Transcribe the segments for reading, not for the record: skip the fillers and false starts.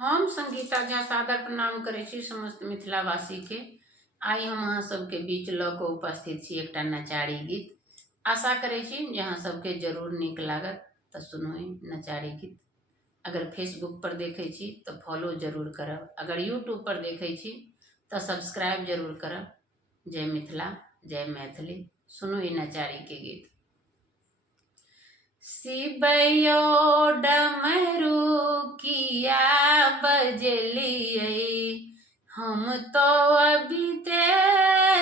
हम संगीता झा सादर प्रणाम करै छी समस्त मिथिलावासी के। आई हम अहाँ सबके बीच ल के उपस्थित छी एकटा नचारी गीत। आशा करै छी जे अहाँ सबके जरूर नीक लागत, तऽ सुनू ई नचारी गीत। अगर फेसबुक पर देखै छी तऽ फॉलो जरूर करब, अगर यूट्यूब पर देखै छी तऽ सब्सक्राइब जरूर करब। जय मिथिला, जय मैथिली। सुनू ई नचारी के गीत। शिवयो डमरू किया बजलियै, हम तो अबीते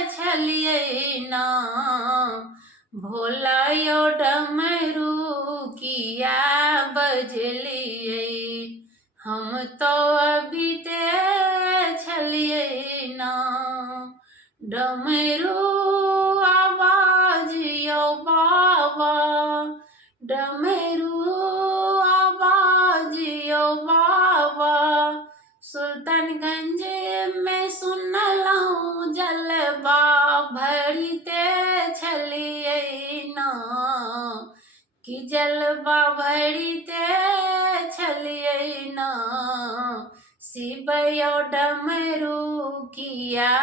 छलियै ना। भोला यो डमरू किया बजलियै, हम तो अबीते छलियै ना। डमरू आवाज यो बाबा, डमरू आवाज यो बाबा। सुल्तानगंज में सुनलहुँ जलवा भरिते छलियै ना, कि जलवा भरिते छलियै ना। शिव यो डमरू किया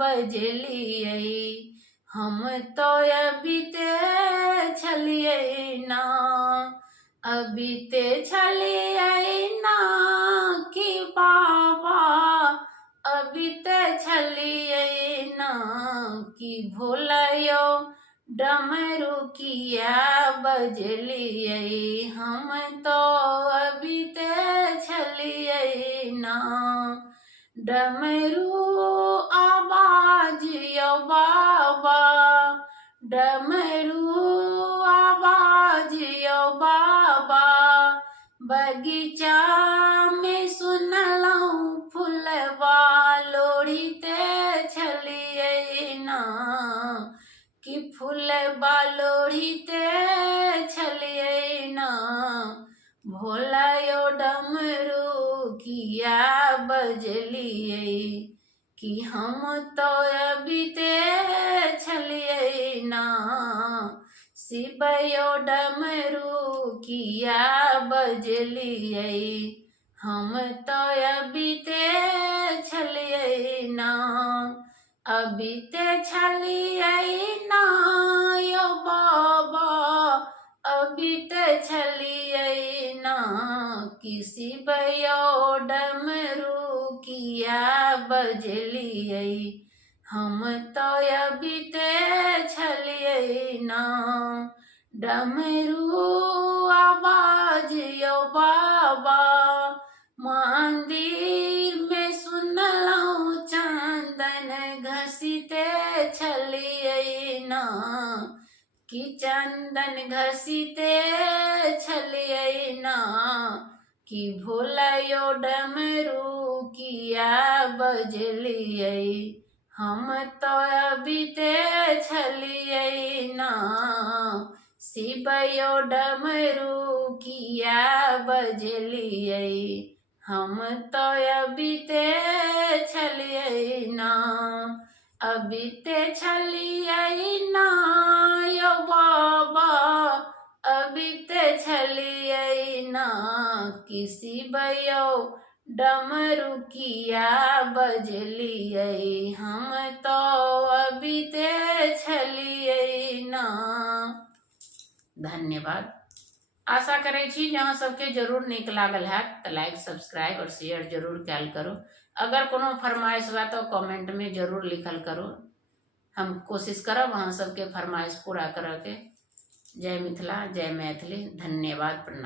बजलियै, हम तो अबीते छलियै ना। अबीते छलियै ना कि बाबा, अबीते छलियै ना कि भोला यो डमरू किया बजलियै, हम तो अबीते छलियै ना। डमरू आवाज यो बाबा, डमरू आवाज यो बाबा। बगीचा में सुनलहुँ फुलवा लोढ़िते छलियै ना, कि फुलवा लोढ़िते छलियै ना। भोला यो डमरू किया बजलियै, कि हम तो अबीते छलियै ना। शिव यो डमरू किया बजलियै, हम तो अबीते छलियै ना। अबीते छलियै ना यो बाबा, अबीते छलियै ना कि शिव यो डमरू किया बजलियै, हम तो अबीते छलियै ना। डमरू आवाज यो बाबा, मंदिर में सुनलहुँ चंदन घसीते छलियै ना, कि चंदन घसीते छलियै ना। कि भोला यो डमरू किया बजलियै, हम तो अबीते छलियै ना। शिव यो डमरू किया बजलियै, हम तो अबीते छलियै ना। अबीते छलियै ना यो बाबा, अबीते छलियै ना कि शिव यो डमरू किया बजलियै, हम तो अबीते छलियै ना। धन्यवाद। आशा करै छी जे अहाँ सबके जरूर नीक लागल हैत, तऽ लाइक सब्सक्राइब और शेयर जरूर कैल करू। अगर कोनो फरमाइश हुआ तो कमेंट में जरूर लिखल करू, हम कोशिश करब अहाँ सबके फरमाइश पूरा करऽ के। जय मिथिला, जय मैथिली। धन्यवाद, प्रणाम।